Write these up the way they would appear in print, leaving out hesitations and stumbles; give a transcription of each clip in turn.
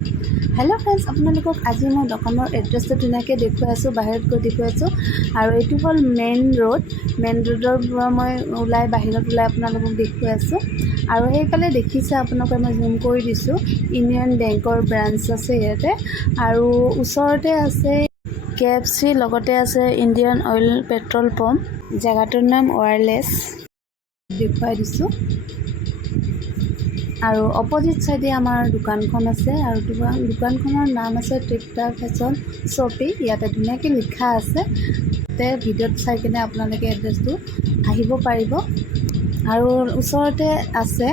hello friends আপোনালোকক আজি মই দোকানৰ এড্ৰেছটো ধুনীয়াকৈ দেখুৱাই আছোঁ বাহিৰত গৈ দেখুৱাই আছোঁ আৰু এইটো হ'ল মেইন ৰোডৰ পৰা মই বাহিৰত ওলাই আপোনালোকক দেখুৱাই আছোঁ আৰু সেইফালে দেখিছে আপোনালোকে মই জুম কৰি দিছোঁ ইউনিয়ন বেংকৰ ব্ৰাঞ্চ আছে ইয়াতে আৰু ওচৰতে আছে KFC লগতে আছে ইণ্ডিয়ান অইল পেট্ৰল পাম্প জায়গাটোৰ নাম ওয়াৰলেস দেখুৱাই দিছোঁ আৰু অপোজিট সাইডে আমাৰ দোকানখন আছে আৰু দোকানখনৰ নাম আছে তৃপ্তা ফেশ্বন শ্বপি ইয়াতে ধুনীয়াকৈ লিখা আছে তে ভিডিঅ'ত চাই কিনে আপোনালোকে এড্ৰেছটো আহিব পাৰিব আৰু ওচৰতে আছে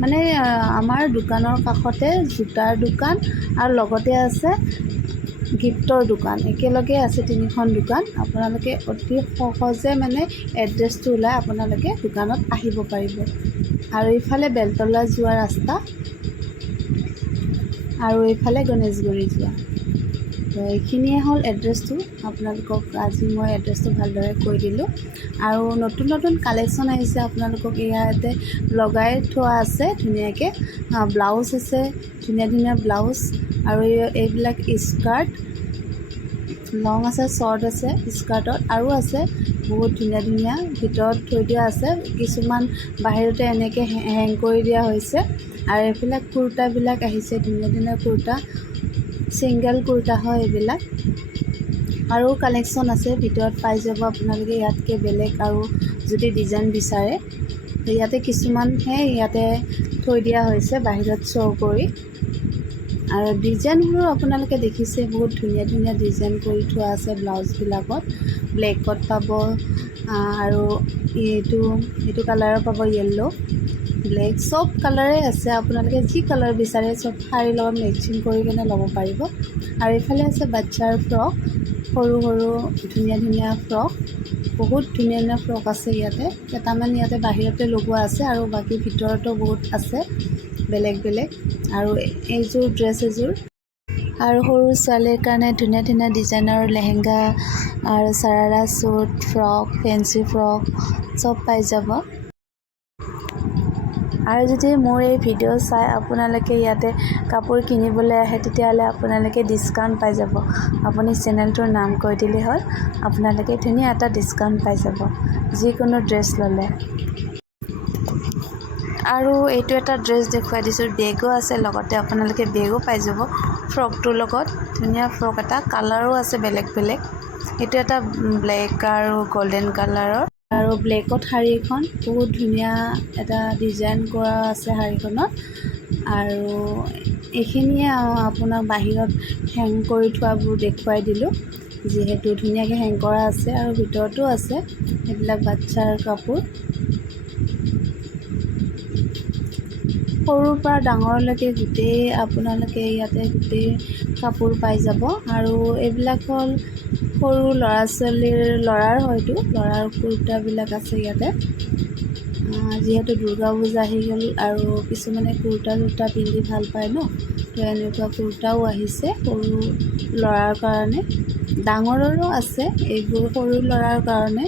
মানে আমাৰ দোকানৰ কাষতে জোতাৰ দোকান আৰু লগতে আছে গিফ্টৰ দোকান একেলগে আছে তিনিখন দোকান আপোনালোকে অতি সহজে মানে এড্ৰেছটো ওলাই আপোনালোকে দোকানত আহিব পাৰিব আৰু এইফালে বেলতলা যোৱা ৰাস্তা আৰু এইফালে গণেশগুৰি যোৱা তো এইখিনিয়ে হ'ল এড্ৰেছটো আপোনালোকক আজি মই এড্ৰেছটো ভালদৰে কৈ দিলোঁ আৰু নতুন কালেকশ্যন আহিছে আপোনালোকক ইয়াতে লগাই থোৱা আছে ধুনীয়াকৈ ব্লাউজ আছে ধুনীয়া ব্লাউজ আৰু এইবিলাক স্কাৰ্ট লং আছে শৰ্ট আছে স্কাৰ্টত আৰু আছে বহুত ধুনীয়া ভিতৰত থৈ দিয়া আছে কিছুমান বাহিৰতে এনেকৈ হেং কৰি দিয়া হৈছে আৰু এইবিলাক কুৰ্তাবিলাক আহিছে ধুনীয়া কুৰ্তা সিঙ্গেল কুৰ্তা হয় এইবিলাক আৰু কালেকশ্যন আছে ভিতৰত পাই যাব আপোনালোকে ইয়াতকৈ বেলেগ আৰু যদি ডিজাইন বিচাৰে ইয়াতে কিছুমানহে ইয়াতে থৈ দিয়া হৈছে বাহিৰত শ্ব' কৰি আৰু ডিজাইনবোৰ আপোনালোকে দেখিছে বহুত ধুনীয়া ডিজাইন কৰি থোৱা আছে ব্লাউজবিলাকত ব্লেকত পাব আৰু এইটো কালাৰৰ পাব য়েল্লো ব্লেক সব কালাৰে আছে আপোনালোকে যি কালাৰ বিচাৰে সব শাৰীৰ লগত মেচিং কৰি কিনে ল'ব পাৰিব আৰু এইফালে আছে বাচ্চাৰ ফ্ৰক সৰু ধুনীয়া ফ্ৰক বহুত ধুনীয়া ফ্ৰক আছে ইয়াতে কেইটামান ইয়াতে বাহিৰতে লগোৱা আছে আৰু বাকী ভিতৰতো বহুত আছে বেলেগ আৰু এইযোৰ ড্ৰেছ এযোৰ আৰু সৰু ছোৱালীৰ কাৰণে ধুনীয়া ডিজাইনৰ লেহেংগা আৰু sharara suit frock fancy frock সব পাই যাব আৰু যদি মোৰ এই ভিডিঅ' চাই আপোনালোকে ইয়াতে কাপোৰ কিনিবলৈ আহে তেতিয়াহ'লে আপোনালোকে ডিছকাউণ্ট পাই যাব আপুনি চেনেলটোৰ নাম কৈ দিলেই হ'ল আপোনালোকে ধুনীয়া এটা ডিছকাউণ্ট পাই যাব যিকোনো ড্ৰেছ ল'লে আৰু এইটো এটা ড্ৰেছ দেখুৱাই দিছোঁ বেগো আছে লগতে আপোনালোকে বেগো পাই যাব ফ্ৰকটোৰ লগত ধুনীয়া ফ্ৰক এটা কালাৰো আছে বেলেগ এইটো এটা ব্লেক আৰু গোল্ডেন কালাৰৰ আৰু ব্লেকত শাড়ী এখন বহুত ধুনীয়া এটা ডিজাইন কৰা আছে শাড়ীখনত আৰু এইখিনিয়ে আপোনাক বাহিৰত হেং কৰি থোৱাবোৰ দেখুৱাই দিলোঁ যিহেতু ধুনীয়াকৈ হেং কৰা আছে আৰু ভিতৰতো আছে এইবিলাক বাচ্চাৰ কাপোৰ সৰুৰ পৰা ডাঙৰলৈকে গোটেই আপোনালোকে ইয়াতে গোটেই কাপোৰ পাই যাব আৰু এইবিলাক হ'ল সৰু ল'ৰাৰ হয়তো ল'ৰাৰ কুৰ্তাবিলাক আছে ইয়াতে যিহেতু দুৰ্গা পূজা আহি গ'ল আৰু কিছুমানে কুৰ্তা পিন্ধি ভাল পায় ন তো এনেকুৱা কুৰ্তাও আহিছে সৰু ল'ৰাৰ কাৰণে ডাঙৰৰো আছে এইবোৰ সৰু ল'ৰাৰ কাৰণে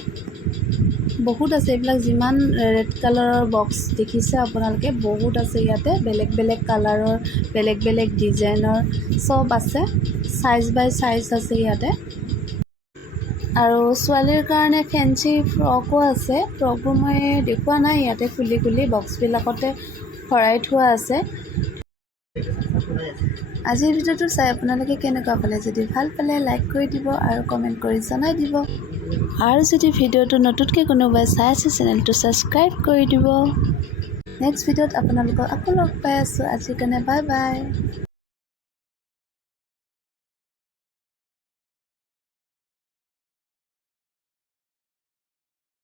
বহুত আছে এইবিলাক যিমান ৰেড কালাৰৰ বক্স দেখিছে আপোনালোকে বহুত আছে ইয়াতে বেলেগ কালাৰৰ বেলেগ ডিজাইনৰ সব আছে সাইজ বাই সাইজ আছে ইয়াতে আৰু ছোৱালীৰ কাৰণে ফেন্সি ফ্ৰকো আছে ফ্ৰকবোৰ মই দেখুৱা নাই ইয়াতে খুলি বক্সবিলাকতে ভৰাই থোৱা আছে আজিৰ ভিডিঅ'টো চাই আপোনালোকে কেনেকুৱা পালে যদি ভাল পালে লাইক কৰি দিব আৰু কমেণ্ট কৰি জনাই দিব আৰু যদি ভিডিঅ'টো নতুনকৈ কোনোবাই চাই আছে চেনেলটো ছাবস্ক্ৰাইব কৰি দিব নেক্সট ভিডিঅ'ত আপোনালোকক আকৌ লগ পাই আছোঁ আজিৰ কাৰণে বাই